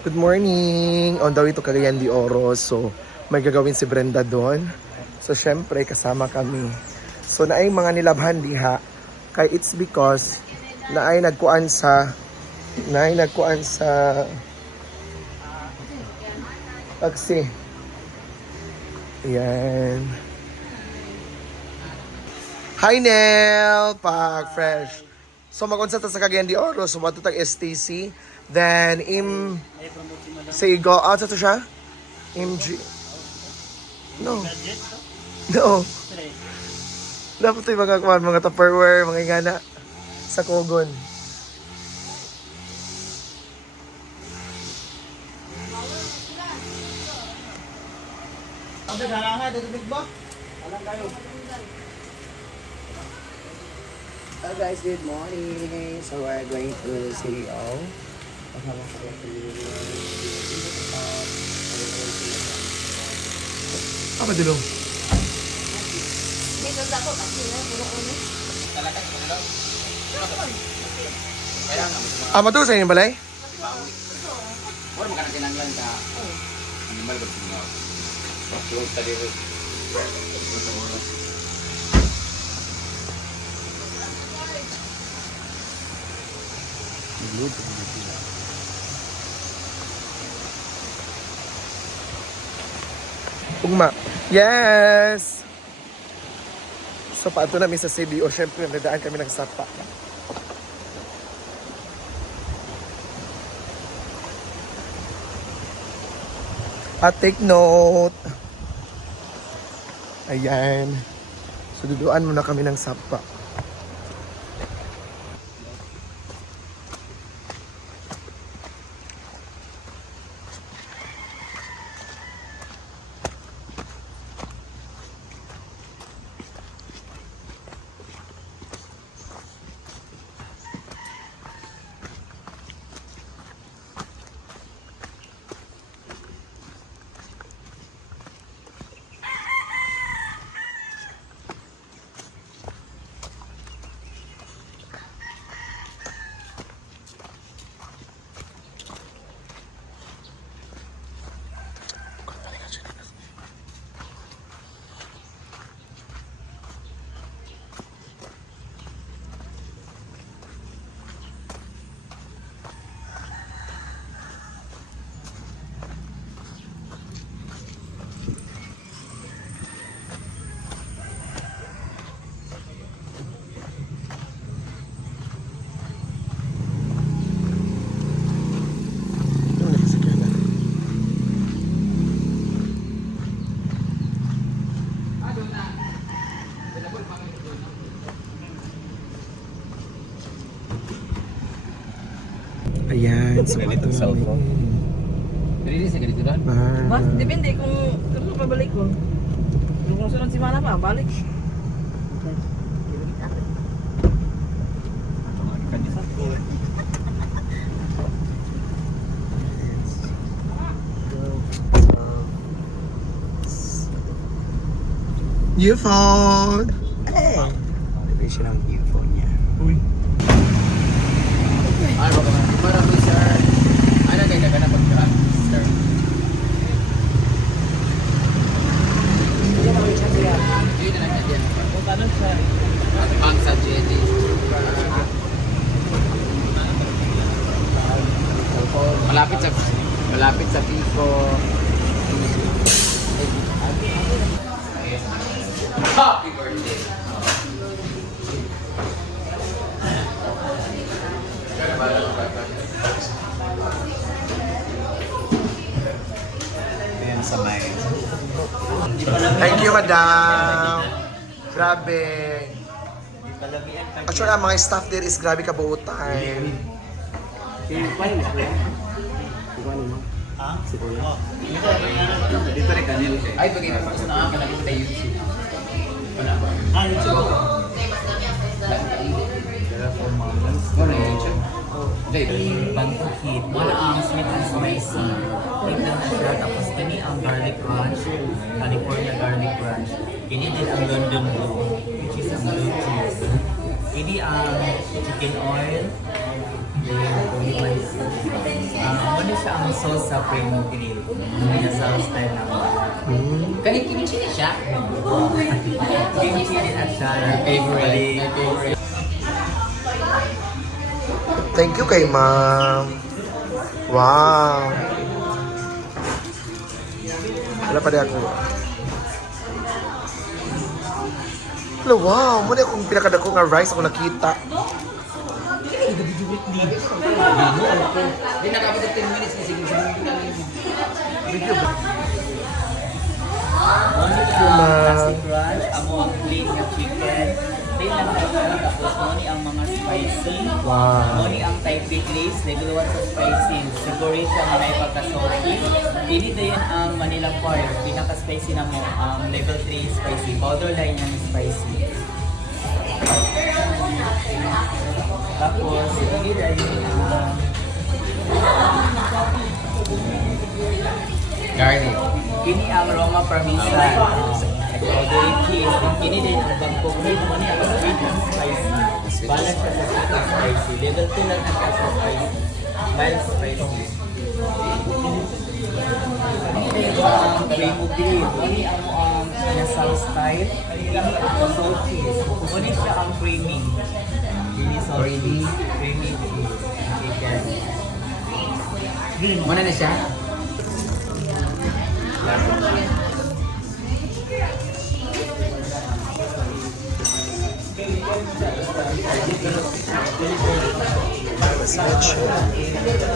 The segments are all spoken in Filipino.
Good morning! On the way to Cagayan de Oro. So, may gagawin si Brenda doon. So, syempre, kasama kami. So, naay mga nilabhan diha. Kay it's because naay nagkuan sa taxi. Ayan. Hi, Nel! Pag fresh. So, mag-unsa ta sa Cagayan de Oro. So, matutag STC. Then, say go out to siya? MG. No. No. Dapat ito yung mga Tupperware, mga ingana sa Kogon. Hello guys, good morning. So we're going to City Hall. Apa dulu? Apa tuh sa inyong balay? Wala mo ka na kinanglan ka. Animal ko tingnan. Bakit tadi rin. Ugma. Yes! So, pato namin sa CBO. Siyempre, nadaan kami ng sapa. At take note. Ayan. So, duduan muna kami ng sapa. Ayan, so ito namin. Dili sa ganito doon. Mas, depende kung pabalik ko. Kung sunod si Mana pa, balik. New phone! Hey! Motivation ang new phone niya. Uy. Ay, baka na. Para po, sir. Ano kayo na pagka, sir? Yun na lang yan. Kung tanong siya, Ang sa JD. Malapit sa Pico. Happy birthday. Ayan sa may. Thank you, madam. Grabe. Actually, ang mga staff there is grabe kabuutan. Dito rin kanil. Ay, pag ipapakos na ako na sa YouTube. Wala ba? YouTube. Wala YouTube. Pangkukit, wala ang sweet and spicy. Tignan na siya, tapos kini ang garlic crunch, California garlic crunch. Kini din ang London blue, which is ang blue cheese. Kini ang chicken oil, Ano siya ang sauce sa Primo Grill. Kaya sa style naman. Kani-kimchi na siya. Kimchi din at siya. Favorite. Thank you kay ma'am. Wow. Wala pa rin ako. Hello, wow. Muna akong pinakadako nga rice ako nakita. Di nakabot 10 minutes kasi sige Classic crunch, amo ang plain nga chicken. Then lang tapos money ang mga spicy. Wow. Money ang Taipei glaze, level 1 sa spicy. Siguro siya nga may pagka-salty. Dili dayon ang Manila Fire, pinaka-spicy na mo, level 3 spicy. Powder line yung spicy. Tapos, dili dayon Garlic. kini ang Roma Parmesan. Powder cheese. Kini din ang Bangkok Red. Money ang sweet and spicy. Balance siya sa sweet and spicy. Level 2 lang ang sa spicy. Mild spicy. Kini din ang Primo Grill. Money ang Inasal style. Salt cheese. Money siya ang creamy. Kini salty. Creamy cheese. Chicken. Muna na siya.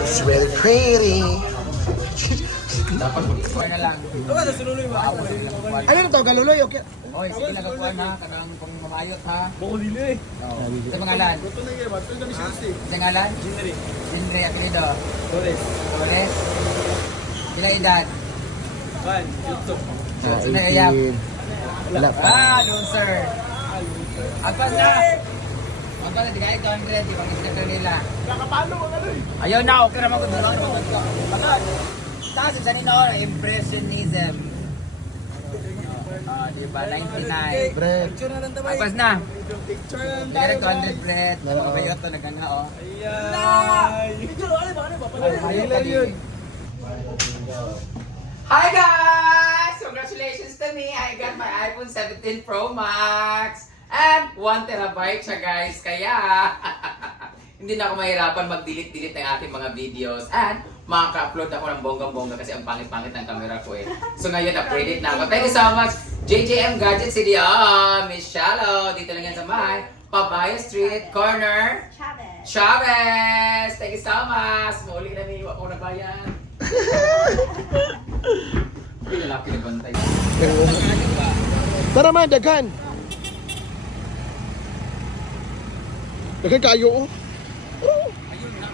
It's really pretty. Dapat magkuha na lang. Ano na to? Galuloy? Okay. Oy, sige na kakuha na. Kanang pang mamayot ha. Boko dili. Sa pangalan? Sa pangalan? Jinre. Apelido? Torres. Pila edad? Sino kaya? Wala pa. Doon sir. Agpas na. Agpas na, di kaya 200. Di bang isip nila. Ayaw na, okay naman ko doon. Taas sa nino, impressionism. Diba, 99. Bread. Agpas na. Di kaya 200 bread. Mabayot to, nagkanga o. Ayaw lang yun. Hi guys! Congratulations to me! I got my iPhone 17 Pro Max! And 1 terabyte siya guys, kaya hindi na ako mahirapan mag-delete-delete ng ating mga videos. And makaka-upload ako ng bonggang-bongga kasi ang pangit-pangit ng camera ko eh. So ngayon, upgraded na ako. Thank you so much! JJM Gadget City, Miss Shallow! Dito lang yan sa may Papaya Street, corner Chavez! Thank you so much! Muli na niwa ko na bayan. Ay, lalaki na bantay. Tara man, daghan. Daghan kayo. Ayun na,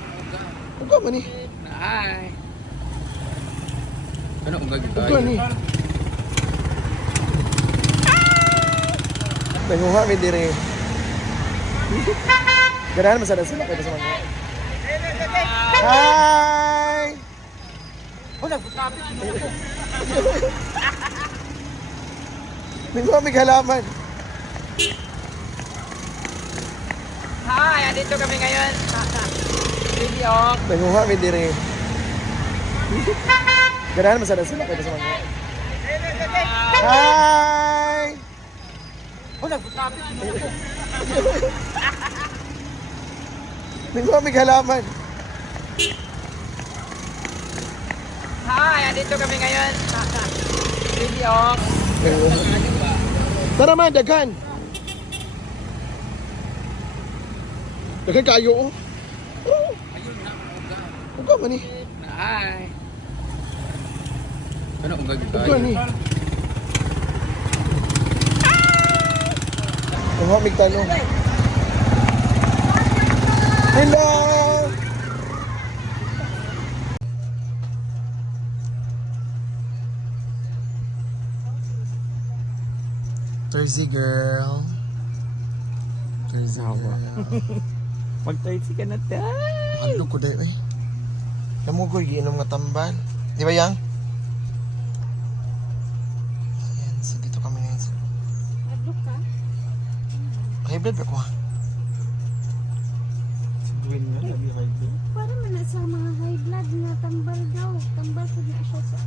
Uga man eh. Hi! Ano kung gagawin Uga ni. Nanguha mi dire. Ganahan masada sila kaya sa mga. Hi! Oh, nagpapit! Nanguha mi halaman. Hi! Andito kami ngayon. Video. Nanguha mi dire. Ganahan masada sila kaya sa mga. Hi! Oh, nagpapit! Nanguha mi halaman. Hi! Andito kami ngayon. Video. Tara man, daghan. Daghan kayo. Ayun na, Uga man eh. Hi! Ano kung Uga gagawin ni. Nanguha mi tanong. Hello! Thursday girl. Thursday girl. Mag-30 ka na tayo. Halo ko dahil eh. Kamu ko, giinom nga tamban. Di ba yang? Ayan, so dito kami ngayon sa... Hybrid ba ko ha? Para man na sa mga high blood nga tambal daw. Tambal po na siya sa